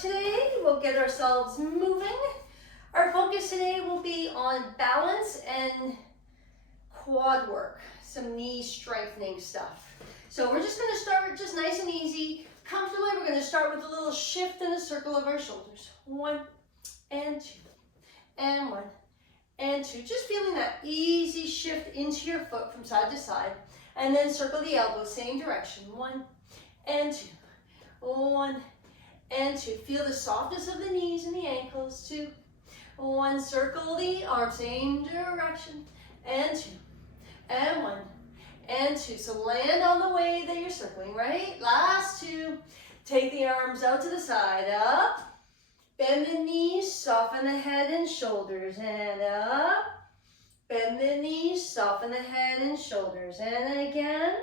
today. We'll get ourselves moving. Our focus today will be on balance and quad work, some knee strengthening stuff. So we're just going to start just nice and easy, comfortably. We're going to start with a little shift in the circle of our shoulders. 1 and 2 and 1 and 2. Just feeling that easy shift into your foot from side to side. And then circle the elbows, same direction. 1 and 2. 1 and 2. Feel the softness of the knees and the ankles. 2. 1. Circle the arms, same direction. And 2. And 1. And 2. So land on the way that you're circling, right? Last 2. Take the arms out to the side. Up. Bend the knees, soften the head and shoulders. And up. Bend the knees, soften the head and shoulders. And again.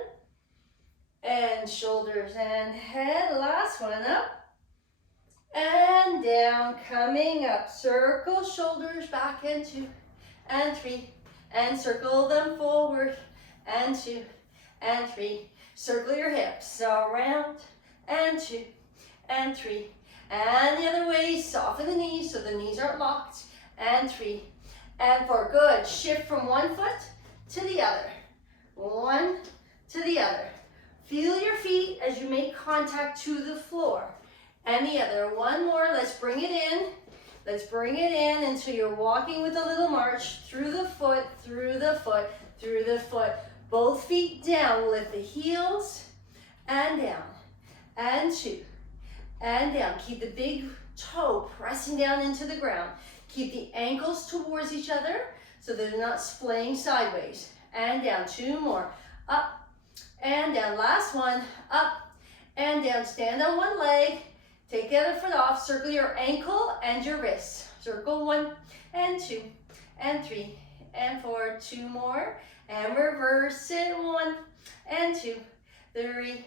And shoulders and head. Last one. Up. And down. Coming up. Circle shoulders back and 2 and 3. And circle them forward. And 2 and 3. Circle your hips. Around. And 2 and 3. And the other way. Soften the knees so the knees aren't locked. And 3 and 4. Good. Shift from one foot to the other. One to the other. Feel your feet as you make contact to the floor. And the other. One more. Let's bring it in. Let's bring it in until you're walking with a little march through the foot, through the foot, through the foot. Both feet down. Lift the heels and down. And 2 and down. Keep the big toe pressing down into the ground. Keep the ankles towards each other so they're not splaying sideways. And down. 2 more. Up and down. Last one. Up and down. Stand on one leg. Take the other foot off. Circle your ankle and your wrist. Circle 1 and 2 and 3 and 4. 2 more. And reverse it. 1 and 2, 3,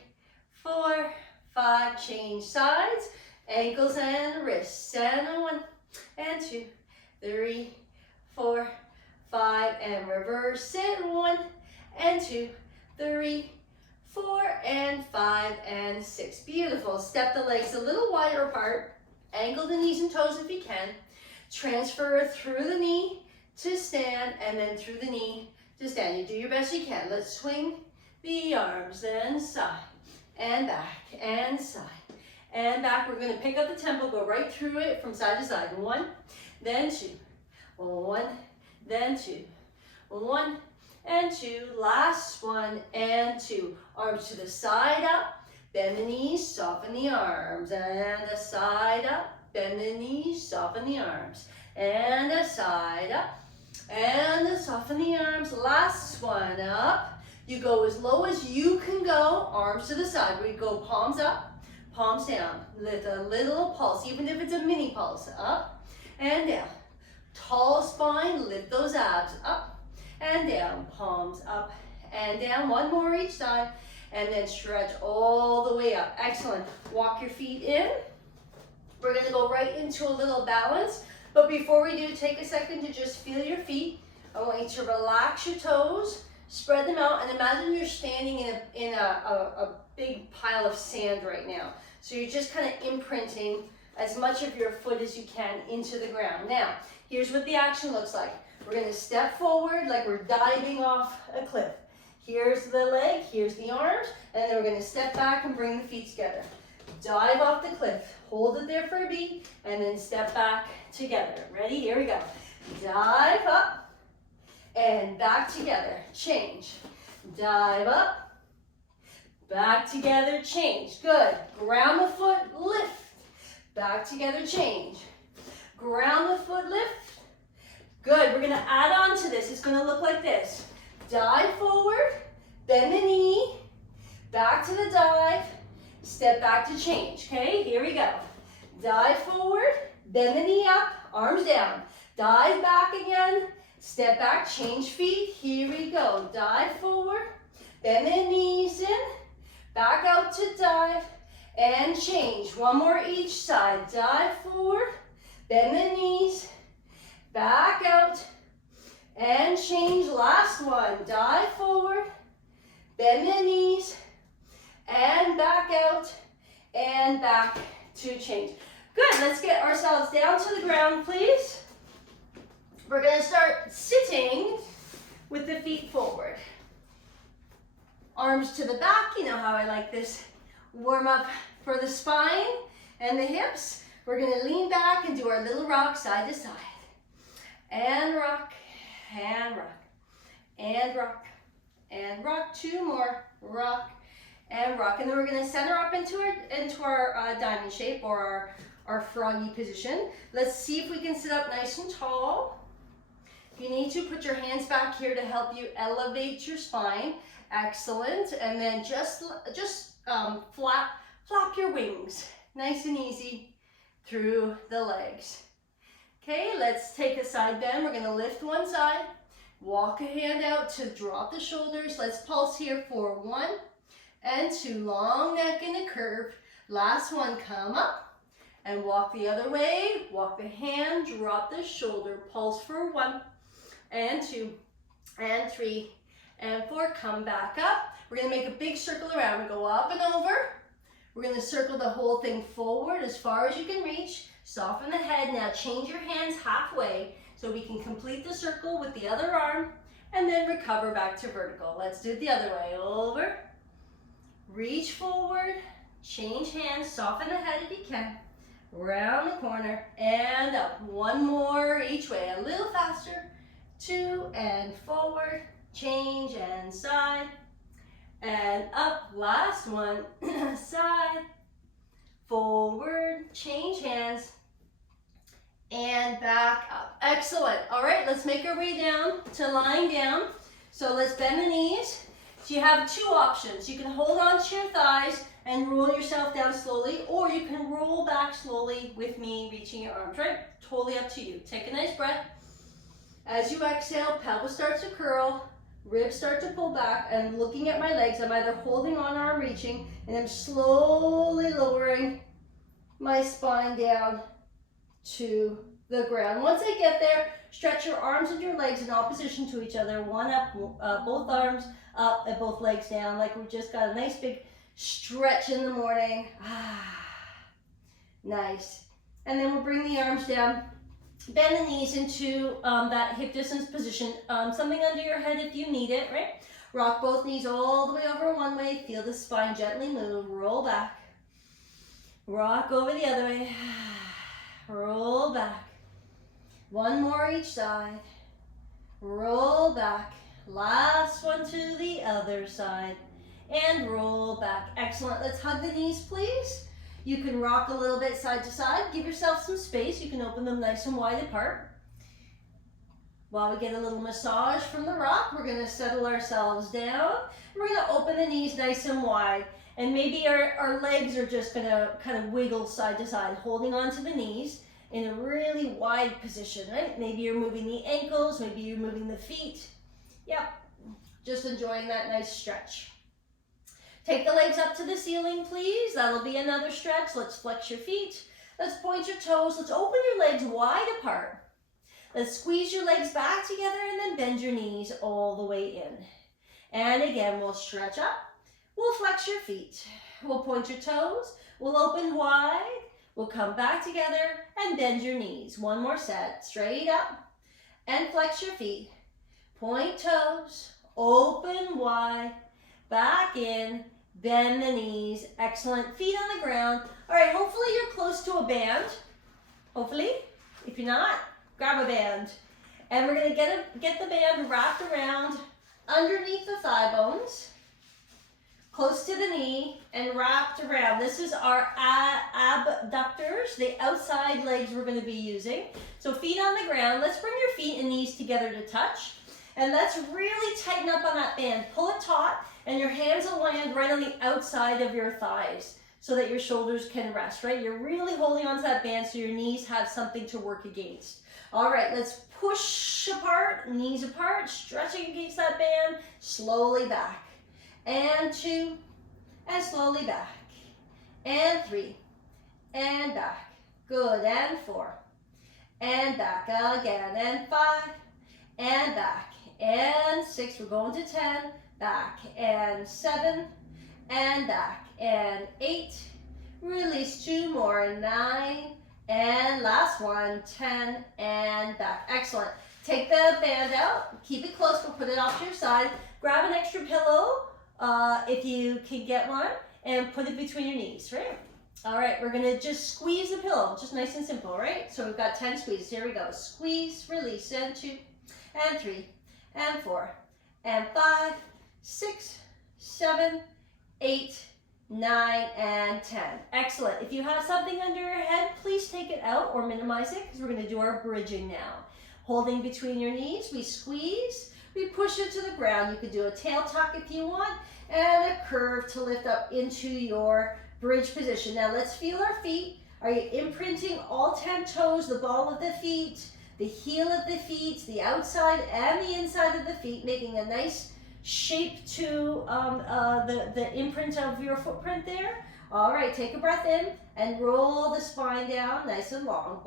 4, 5. Change sides. Ankles and wrists. And 1 and 2, 3, 4, 5. And reverse it. 1 and 2, 3, 4 and 5 and 6. Beautiful. Step the legs a little wider apart. Angle the knees and toes if you can. Transfer through the knee to stand and then through the knee to stand. You do your best you can. Let's swing the arms and side and back and side and back. We're going to pick up the tempo, go right through it from side to side. 1, then 2. 1, then 2. 1 and 2. Last 1 and 2. Arms to the side up. Bend the knees, soften the arms. And a side up. Bend the knees, soften the arms. And a side up. And soften the arms. Last one up. You go as low as you can go. Arms to the side. We go palms up, palms down. Lift a little pulse, even if it's a mini pulse. Up and down. Tall spine. Lift those abs up and down. Palms up and down. 1 more each side. And then stretch all the way up. Excellent. Walk your feet in. We're going to go right into a little balance. But before we do, take a second to just feel your feet. I want you to relax your toes, spread them out, and imagine you're standing in a big pile of sand right now. So you're just kind of imprinting as much of your foot as you can into the ground. Now, here's what the action looks like. We're going to step forward like we're diving off a cliff. Here's the leg, here's the arms, and then we're going to step back and bring the feet together. Dive off the cliff, hold it there for a beat, and then step back together. Ready? Here we go. Dive up and back together. Change. Dive up, back together, change. Good. Ground the foot, lift. Back together, change. Ground the foot, lift. Good. We're going to add on to this. It's going to look like this. Dive forward, bend the knee, back to the dive, step back to change. Okay, here we go. Dive forward, bend the knee up, arms down. Dive back again, step back, change feet. Here we go. Dive forward, bend the knees in, back out to dive, and change. 1 more each side. Dive forward, bend the knees, back out, and change. Last one. Dive forward, bend the knees, and back out, and back to change. Good, let's get ourselves down to the ground, please. We're gonna start sitting with the feet forward. Arms to the back, you know how I like this warm up for the spine and the hips. We're gonna lean back and do our little rock side to side. And rock, and rock, and rock, and rock. 2 more, rock, and rock. And then we're gonna center up into our diamond shape, or our froggy position. Let's see if we can sit up nice and tall. If you need to, put your hands back here to help you elevate your spine. Excellent. And then just flap your wings, nice and easy through the legs. Okay, let's take a side bend. We're gonna lift one side, walk a hand out to drop the shoulders. Let's pulse here for 1 and 2, long neck in a curve. Last one, come up and walk the other way. Walk the hand, drop the shoulder, pulse for 1 and 2 and 3 and 4. Come back up. We're gonna make a big circle around. We go up and over. We're gonna circle the whole thing forward as far as you can reach. Soften the head. Now change your hands halfway so we can complete the circle with the other arm, and then recover back to vertical. Let's do it the other way. Over, reach forward, change hands, soften the head if you can. Round the corner and up. 1 more each way, a little faster. 2 and forward, change and side and up. Last one, side, forward, change hands, and back up. Excellent. All right, let's make our way down to lying down. So let's bend the knees. So you have 2 options. You can hold on to your thighs and roll yourself down slowly, or you can roll back slowly with me reaching your arms, right? Totally up to you. Take a nice breath. As you exhale, pelvis starts to curl, ribs start to pull back, and looking at my legs, I'm either holding on or I'm reaching, and I'm slowly lowering my spine down to the ground. Once I get there, stretch your arms and your legs in opposition to each other. One up, both arms up, and both legs down, like we just got a nice big stretch in the morning. Nice. And then we'll bring the arms down, bend the knees into that hip distance position, something under your head if you need it, right? Rock both knees all the way over one way, feel the spine gently move, roll back. Rock over the other way, roll back. 1 more each side, roll back. Last one to the other side, and roll back. Excellent. Let's hug the knees, please. You can rock a little bit side to side. Give yourself some space. You can open them nice and wide apart. While we get a little massage from the rock, we're going to settle ourselves down. We're going to open the knees nice and wide. And maybe our legs are just going to kind of wiggle side to side, holding on to the knees in a really wide position, right? Maybe you're moving the ankles, maybe you're moving the feet. Yep, just enjoying that nice stretch. Take the legs up to the ceiling, please. That'll be another stretch. Let's flex your feet. Let's point your toes. Let's open your legs wide apart. Let's squeeze your legs back together and then bend your knees all the way in. And again, we'll stretch up. We'll flex your feet. We'll point your toes. We'll open wide. We'll come back together and bend your knees. 1 more set. Straight up and flex your feet. Point toes. Open wide. Back in. Bend the knees. Excellent. Feet on the ground. All right, hopefully you're close to a band. Hopefully. If you're not, grab a band. And we're going to get the band wrapped around underneath the thigh bones, close to the knee, and wrapped around. This is our abductors, the outside legs we're going to be using. So feet on the ground. Let's bring your feet and knees together to touch. And let's really tighten up on that band. Pull it taut, and your hands will land right on the outside of your thighs so that your shoulders can rest, right? You're really holding onto that band so your knees have something to work against. All right, let's push apart, knees apart, stretching against that band, slowly back. And 2, and slowly back. And 3, and back. Good, and 4, and back again, and 5, and back, and 6, we're going to 10, back, and 7, and back, and 8, release 2 more, and 9, and last one, 10, and back. Excellent. Take the band out, keep it close, but put it off to your side. Grab an extra pillow if you can get one, and put it between your knees, right? All right, we're gonna just squeeze the pillow, just nice and simple, right? So we've got 10 squeezes, here we go. Squeeze, release, and 2, and 3, and 4, and 5, 6, 7, 8, 9, and 10. Excellent. If you have something under your head, please take it out or minimize it, because we're gonna do our bridging now. Holding between your knees, we squeeze, we push it to the ground. You could do a tail tuck if you want, and a curve to lift up into your bridge position. Now let's feel our feet. Are you imprinting all 10 toes, the ball of the feet, the heel of the feet, the outside and the inside of the feet, making a nice shape to the imprint of your footprint there? All right, take a breath in and roll the spine down nice and long,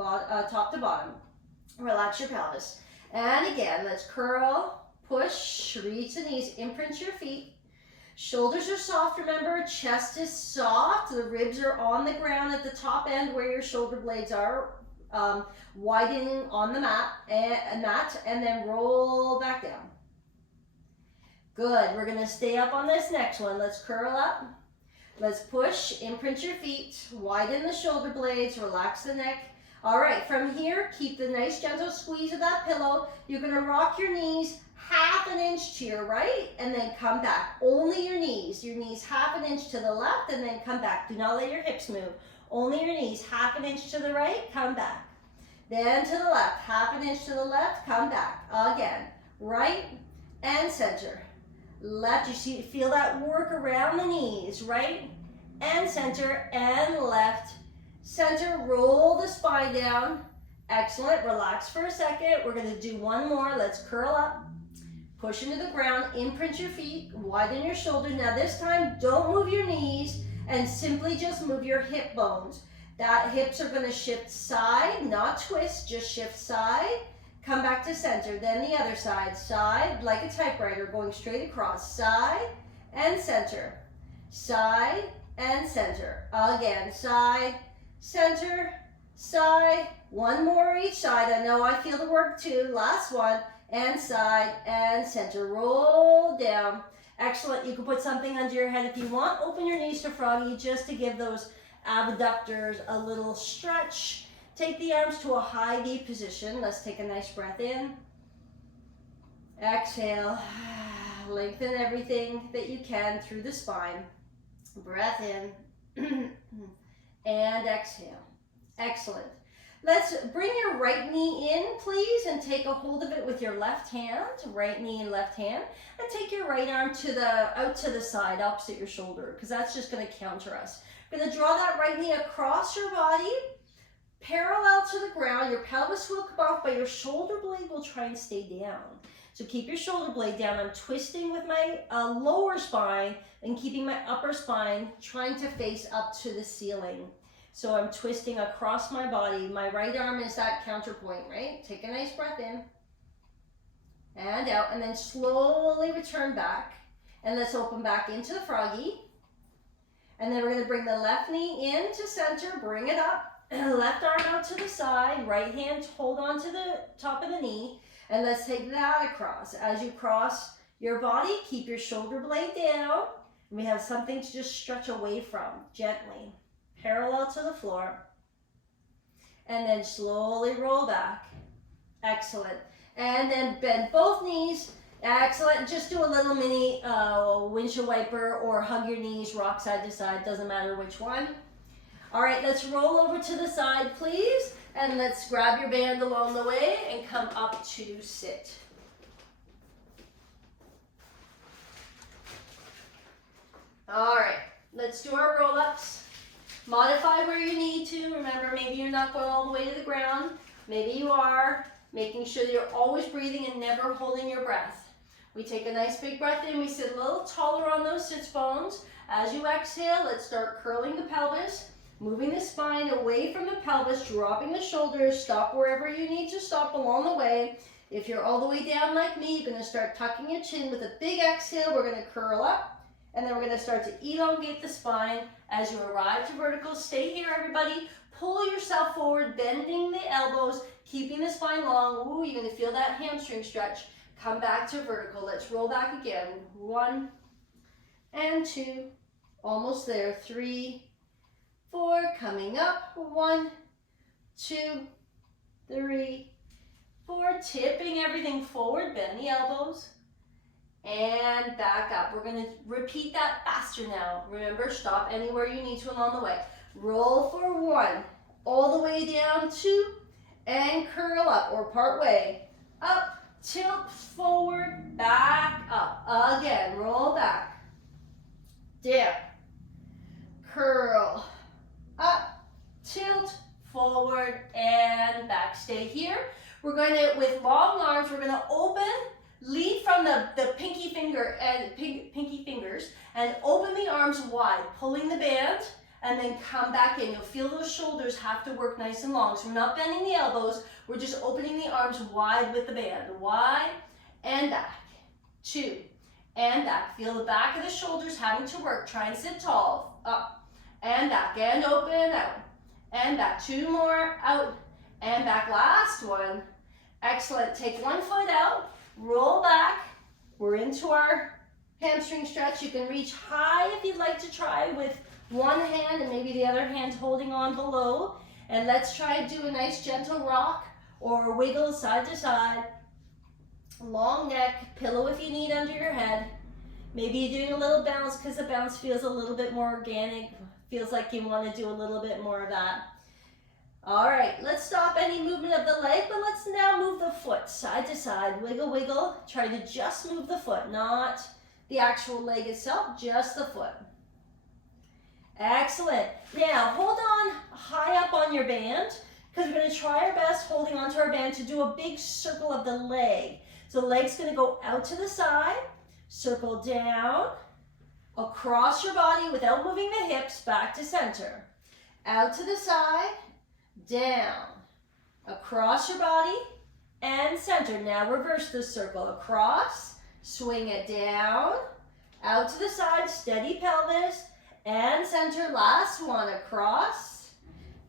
top to bottom. Relax your pelvis. And again, let's curl, push, reach the knees, imprint your feet. Shoulders are soft, remember, chest is soft, the ribs are on the ground at the top end where your shoulder blades are, widening on the mat, and then roll back down. Good, we're gonna stay up on this next one. Let's curl up, let's push, imprint your feet, widen the shoulder blades, relax the neck. All right, from here, keep the nice gentle squeeze of that pillow. You're gonna rock your knees half an inch to your right and then come back. Only your knees half an inch to the left and then come back. Do not let your hips move. Only your knees, half an inch to the right, come back. Then to the left, half an inch to the left, come back. Again, right and center. Left, you feel that work around the knees, right and center and left. Center, roll the spine down. Excellent, relax for a second. We're gonna do one more. Let's curl up, push into the ground, imprint your feet, widen your shoulders. Now this time, don't move your knees and simply just move your hip bones. That hips are gonna shift side, not twist, just shift side. Come back to center, then the other side, side, like a typewriter, going straight across, side and center, side and center. Again, side, center, side, one more each side. I know I feel the work too. Last one, and side and center. Roll down. Excellent. You can put something under your head if you want. Open your knees to froggy just to give those abductors a little stretch. Take the arms to a high V position. Let's take a nice breath in. Exhale. Lengthen everything that you can through the spine. Breath in. And exhale. Excellent. Let's bring your right knee in, please, and take a hold of it with your left hand, right knee and left hand, and take your right arm out to the side, opposite your shoulder, because that's just going to counter us. We're going to draw that right knee across your body, parallel to the ground. Your pelvis will come off, but your shoulder blade will try and stay down. So keep your shoulder blade down. I'm twisting with my lower spine and keeping my upper spine trying to face up to the ceiling. So I'm twisting across my body. My right arm is that counterpoint, right? Take a nice breath in and out, and then slowly return back. And let's open back into the froggy. And then we're going to bring the left knee in to center, bring it up, left arm out to the side, right hand hold on to the top of the knee, and let's take that across. As you cross your body, keep your shoulder blade down, and we have something to just stretch away from, gently, parallel to the floor, and then slowly roll back. Excellent. And then bend both knees. Excellent. Just do a little mini windshield wiper or hug your knees, rock side to side, doesn't matter which one. All right, let's roll over to the side, please, and let's grab your band along the way and come up to sit. All right, let's do our roll-ups. Modify where you need to. Remember, maybe you're not going all the way to the ground. Maybe you are. Making sure that you're always breathing and never holding your breath. We take a nice big breath in. We sit a little taller on those sits bones. As you exhale, let's start curling the pelvis, moving the spine away from the pelvis, dropping the shoulders. Stop wherever you need to stop along the way. If you're all the way down like me, you're going to start tucking your chin with a big exhale. We're going to curl up, and then we're going to start to elongate the spine as you arrive to vertical. Stay here, everybody. pull yourself forward, bending the elbows, keeping the spine long. Ooh, you're gonna feel that hamstring stretch. Come back to vertical. Let's roll back again. 1 and 2. Almost there. 3, 4. Coming up. 1, 2, 3, 4. Tipping everything forward. Bend the elbows. And back up. We're going to repeat that faster now. Remember, stop anywhere you need to along the way. Roll for 1. All the way down. 2. And curl up or part way. Up. Tilt forward. Back up. Again. Roll back. Down. Curl. Up. Tilt forward and back. Stay here. We're going to, with long arms, we're going to open. Lead from the pinky fingers and open the arms wide, pulling the band, and then come back in. You'll feel those shoulders have to work nice and long. So we're not bending the elbows, we're just opening the arms wide with the band. Wide and back. 2 and back. Feel the back of the shoulders having to work. Try and sit tall. Up and back and open, out and back. 2 more, out and back. Last one. Excellent. Take 1 foot out. Roll back. We're into our hamstring stretch. You can reach high if you'd like to try with one hand and maybe the other hand holding on below. And let's try to do a nice gentle rock or wiggle side to side. Long neck, pillow if you need under your head. Maybe you're doing a little bounce because the bounce feels a little bit more organic. Feels like you want to do a little bit more of that. All right, let's stop any movement of the leg, but let's now move the foot side to side. Wiggle, wiggle. Try to just move the foot, not the actual leg itself, just the foot. Excellent. Now, hold on high up on your band because we're going to try our best holding onto our band to do a big circle of the leg. So the leg's going to go out to the side, circle down, across your body without moving the hips, back to center. Out to the side, down, across your body, and center. Now reverse the circle. Across, swing it down, out to the side, steady pelvis, and center. Last one, across,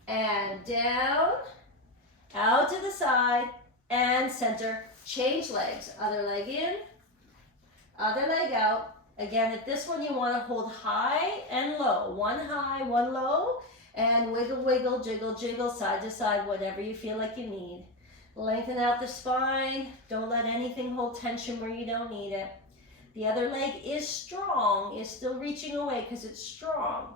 and down, out to the side, and center. Change legs. Other leg in, other leg out. Again, at this one, you want to hold high and low. One high, one low. And wiggle, wiggle, jiggle, jiggle, side to side, whatever you feel like you need. Lengthen out the spine. Don't let anything hold tension where you don't need it. The other leg is strong, is still reaching away because it's strong.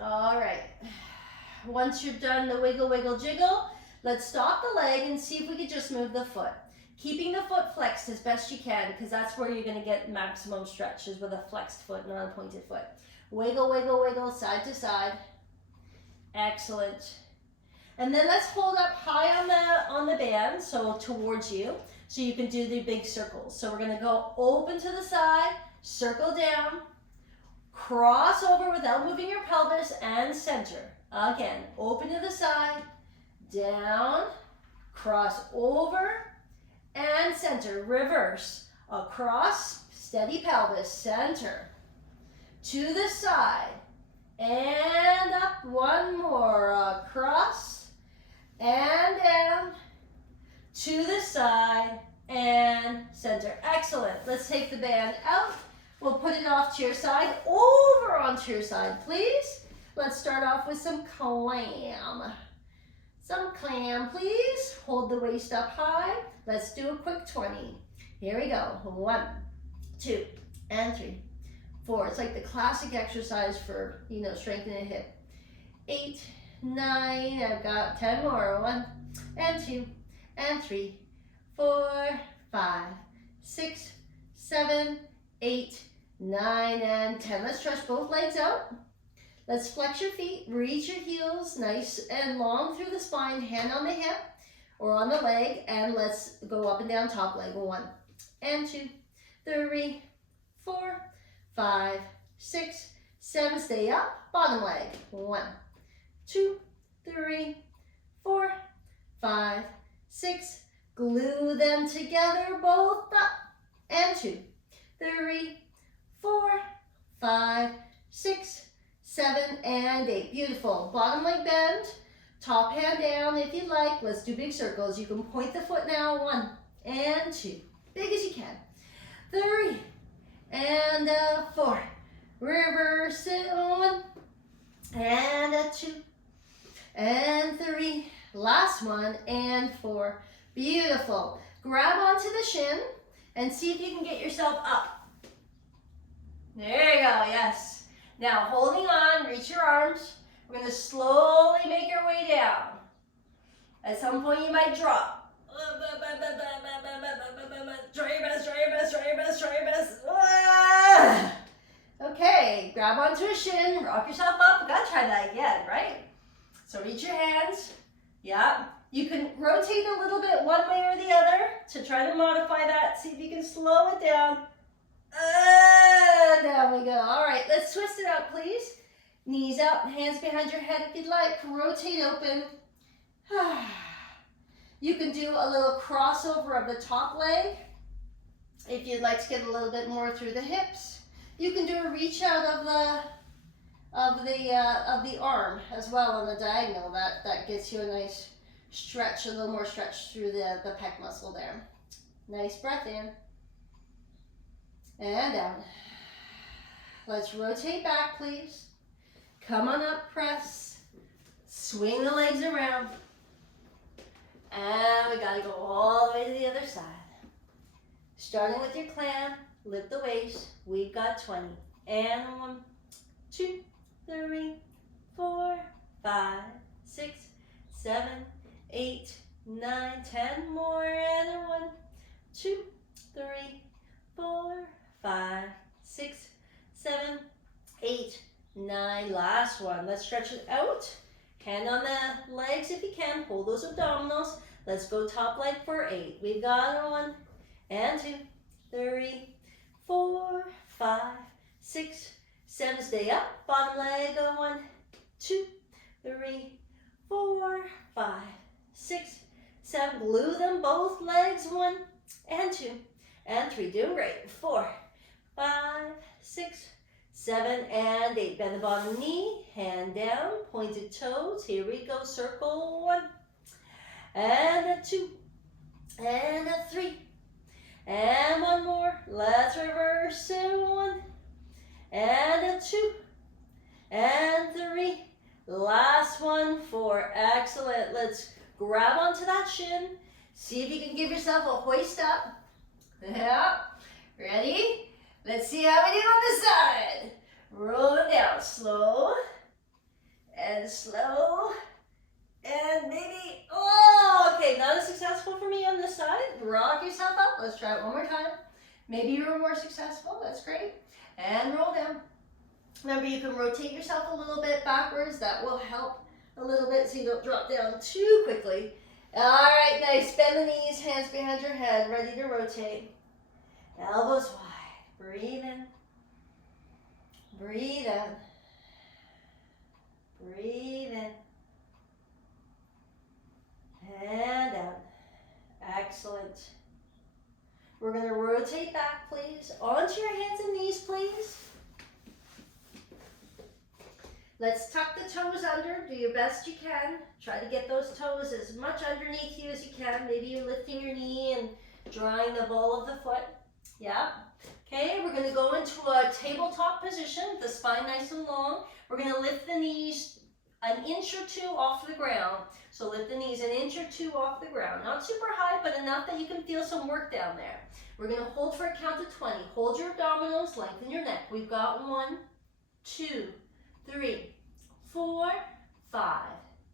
All right. Once you're done the wiggle, wiggle, jiggle, let's stop the leg and see if we could just move the foot. Keeping the foot flexed as best you can because that's where you're going to get maximum stretch is with a flexed foot, not a pointed foot. Wiggle, wiggle, wiggle, side to side. Excellent. And then let's hold up high on the band, so towards you, so you can do the big circles. So we're going to go open to the side, circle down, cross over without moving your pelvis, and center. Again, open to the side, down, cross over, and center. Reverse. Across, steady pelvis, center. To the side, and up, one more, across, and down, to the side, and center. Excellent. Let's take the band out. We'll put it off to your side, over onto your side, please. Let's start off with some clam. Some clam, please. Hold the waist up high. Let's do a quick 20. Here we go. 1, 2, and 3. 4. It's like the classic exercise for, strengthening a hip. 8, 9. I've got 10 more. 1, and 2, and 3, 4, 5, 6, 7, 8, 9, and 10. Let's stretch both legs out. Let's flex your feet. Reach your heels nice and long through the spine. Hand on the hip or on the leg. And let's go up and down top leg. 1, and 2, 3, 4, 5, 6, 7, stay up, bottom leg. 1, 2, 3, 4, 5, 6, glue them together, both up, and 2, 3, 4, 5, 6, 7, and 8. Beautiful. Bottom leg bend. Top hand down if you like. Let's do big circles. You can point the foot now. 1 and 2. Big as you can. 3 and 4. Reverse it. 1 and 2 and 3. Last one and 4. Beautiful. Grab onto the shin and see if you can get yourself up. There you go. Yes. Now holding on, reach your arms. We're going to slowly make our way down. At some point you might drop. Try your best, try your best, try your best, try your best. Okay, grab onto a shin, rock yourself up. We gotta try that again, right? So reach your hands. Yeah. You can rotate a little bit one way or the other to try to modify that. See if you can slow it down. There we go. All right, let's twist it out, please. Knees up, hands behind your head if you'd like. Rotate open. You can do a little crossover of the top leg if you'd like to get a little bit more through the hips. You can do a reach out of the arm as well on the diagonal. That gets you a nice stretch, a little more stretch through the pec muscle there. Nice breath in and down. Let's rotate back, please. Come on up, press. Swing the legs around. And we gotta go all the way to the other side. Starting with your clam, lift the waist. We've got 20. And 1, 2, 3, 4, 5, 6, 7, 8, 9, 10 more. And 1, 2, 3, 4, 5, 6, 7, 8, 9. Last one. Let's stretch it out. Hand on the legs if you can. Hold those abdominals. Let's go top leg for 8. We've got 1 and 2, 3, 4, 5, 6, 7. Stay up. Bottom leg. 1, 2, 3, 4, 5, 6, 7. Glue them both legs. 1 and 2 and 3. Doing great. 4, 5, 6, 7 and 8. Bend the bottom knee, hand down, pointed toes. Here we go. Circle. 1 and 2 and 3 and 1 more. Let's reverse it. 1 and 2 and 3. Last one. 4. Excellent. Let's grab onto that shin. See if you can give yourself a hoist up. Yeah. Ready? Let's see how we do on this side. Roll it down. Slow and slow. And maybe, oh, okay, not as successful for me on this side. Rock yourself up. Let's try it one more time. Maybe you were more successful. That's great. And roll down. Remember, you can rotate yourself a little bit backwards. That will help a little bit so you don't drop down too quickly. All right, nice. Bend the knees, hands behind your head, ready to rotate. Elbows wide. Breathe in. Breathe in. Breathe in. And out. Excellent. We're going to rotate back, please. Onto your hands and knees, please. Let's tuck the toes under. Do your best you can. Try to get those toes as much underneath you as you can. Maybe you're lifting your knee and drawing the ball of the foot. Yeah. Okay, we're going to go into a tabletop position with the spine nice and long. We're going to lift the knees an inch or 2 off the ground. So lift the knees an inch or 2 off the ground. Not super high, but enough that you can feel some work down there. We're going to hold for a count of 20. Hold your abdominals, lengthen your neck. We've got 1, 2, 3, 4, 5,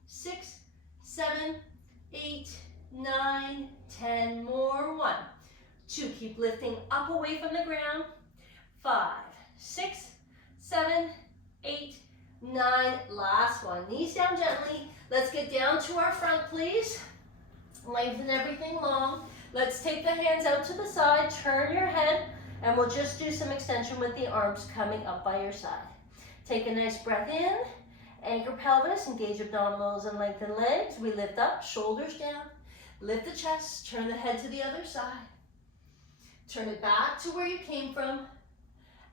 6, 7, 8, 9, 10 more. 1, 2. Keep lifting up away from the ground. 5, 6, 7, 8, 9. Last one. Knees down gently. Let's get down to our front, please. Lengthen everything long. Let's take the hands out to the side. Turn your head, and we'll just do some extension with the arms coming up by your side. Take a nice breath in. Anchor pelvis, engage abdominals and lengthen legs. We lift up, shoulders down. Lift the chest, turn the head to the other side. Turn it back to where you came from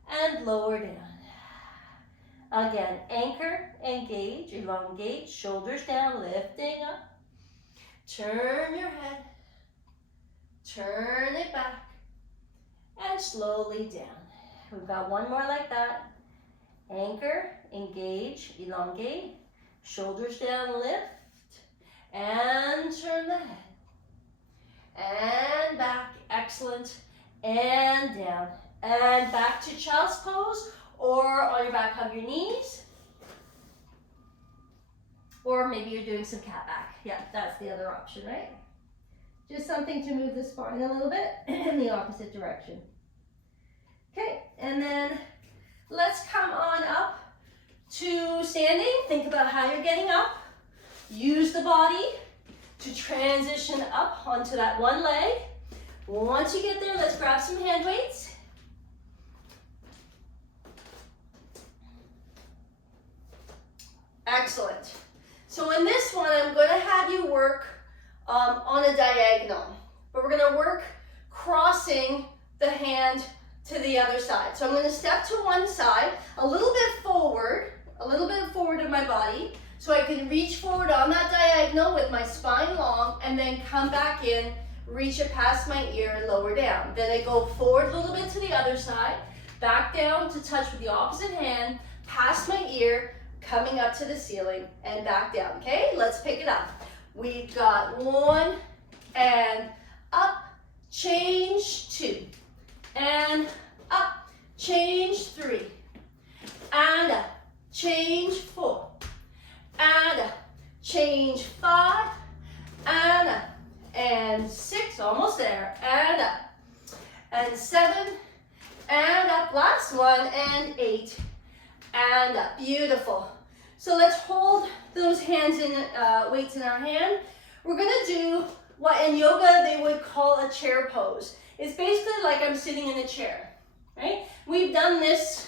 and lower down. Again, anchor, engage, elongate, shoulders down, lifting up. Turn your head, turn it back, and slowly down. We've got one more like that. Anchor, engage, elongate, shoulders down, lift, and turn the head. And back, excellent, and down. And back to child's pose, or on your back, hug your knees. Or maybe you're doing some cat back. Yeah, that's the other option, right? Just something to move the spine a little bit in the opposite direction. Okay, and then let's come on up to standing. Think about how you're getting up. Use the body to transition up onto that one leg. Once you get there, let's grab some hand weights. Excellent. So in this one, I'm going to have you work on a diagonal, but we're going to work crossing the hand to the other side. So I'm going to step to one side, a little bit forward of my body, so I can reach forward on that diagonal with my spine long, and then come back in, reach it past my ear and lower down. Then I go forward a little bit to the other side, back down to touch with the opposite hand, past my ear, coming up to the ceiling, and back down. Okay, let's pick it up. We've got 1, and up, change 2, and up, change 3, and up, change 4, and up, change 5, and up, and 6, almost there, and up, and 7, and up, last one, and 8, and up. Beautiful. So let's hold those hands in, weights in our hand. We're gonna do what in yoga they would call a chair pose. It's basically like I'm sitting in a chair, right? We've done this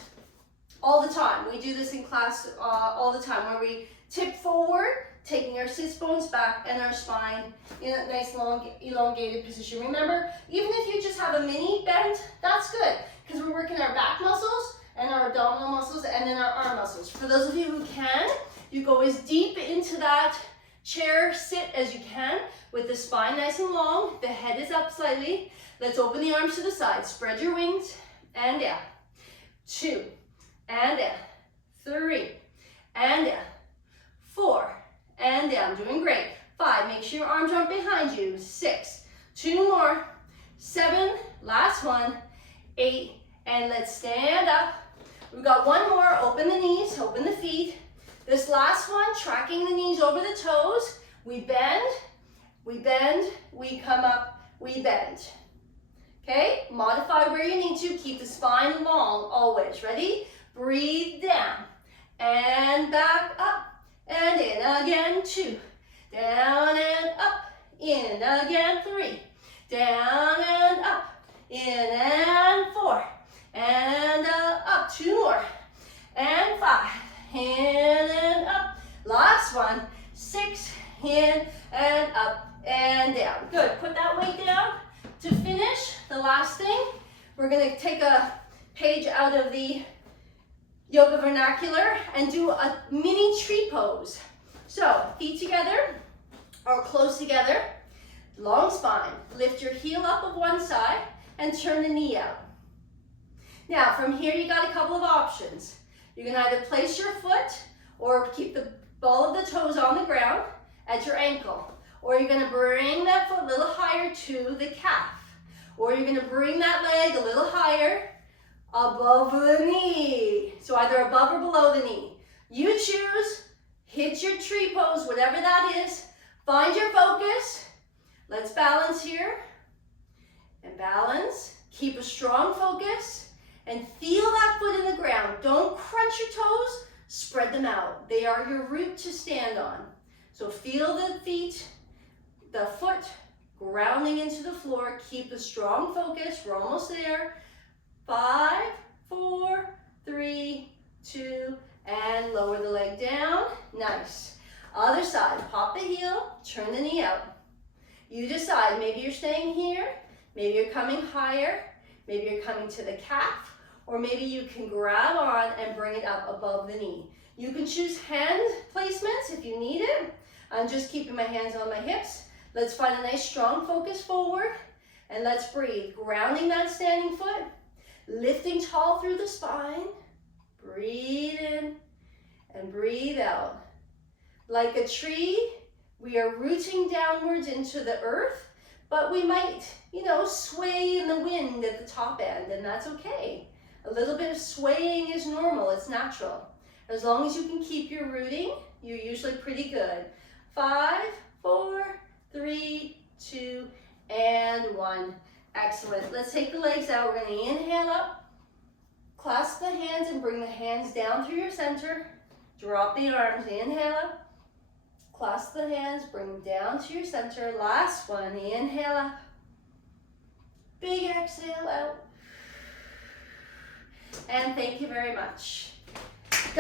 all the time. We do this in class all the time, where we tip forward, taking our sits bones back and our spine in a nice long elongated position. Remember, even if you just have a mini bend, that's good, because we're working our back muscles and our abdominal muscles and then our arm muscles. For those of you who can, you go as deep into that chair sit as you can, with the spine nice and long, the head is up slightly. Let's open the arms to the side, spread your wings, and down. 2, and down. 3, and down. 4, and down. Doing great. 5, make sure your arms aren't behind you. 6, 2 more. 7, last one. 8, and let's stand up. We've got one more. Open the knees, open the feet. This last one, tracking the knees over the toes. We bend, we come up, we bend. Okay, modify where you need to. Keep the spine long always. Ready? Breathe down and back up and in again. 2, down and up, in again. 3, down and up, in and 4, and up. 2 more, and 5, in and up. Last one. 6, in and up and down. Good. Put that weight down. To finish, the last thing, we're going to take a page out of the yoga vernacular and do a mini tree pose. So, feet together or close together, long spine. Lift your heel up of one side and turn the knee out. Now, from here, you got a couple of options. You can either place your foot or keep the ball of the toes on the ground at your ankle. Or you're going to bring that foot a little higher to the calf. Or you're going to bring that leg a little higher above the knee. So either above or below the knee. You choose. Hit your tree pose, whatever that is. Find your focus. Let's balance here. And balance. Keep a strong focus. And feel that foot in the ground. Don't crunch your toes. Spread them out. They are your root to stand on. So feel the feet, the foot grounding into the floor. Keep a strong focus. We're almost there. 5, 4, 3, 2, and lower the leg down. Nice. Other side. Pop the heel. Turn the knee out. You decide. Maybe you're staying here. Maybe you're coming higher. Maybe you're coming to the calf. or maybe you can grab on and bring it up above the knee. You can choose hand placements if you need it. I'm just keeping my hands on my hips. Let's find a nice strong focus forward, and let's breathe. Grounding that standing foot, lifting tall through the spine. Breathe in and breathe out. Like a tree, we are rooting downwards into the earth, but we might, sway in the wind at the top end, and that's okay. A little bit of swaying is normal, it's natural. As long as you can keep your rooting, you're usually pretty good. 5, 4, 3, 2, and 1. Excellent. Let's take the legs out. We're going to inhale up, clasp the hands and bring the hands down through your center. Drop the arms. Inhale up, clasp the hands, bring them down to your center. Last one. Inhale up, big exhale out. And thank you very much.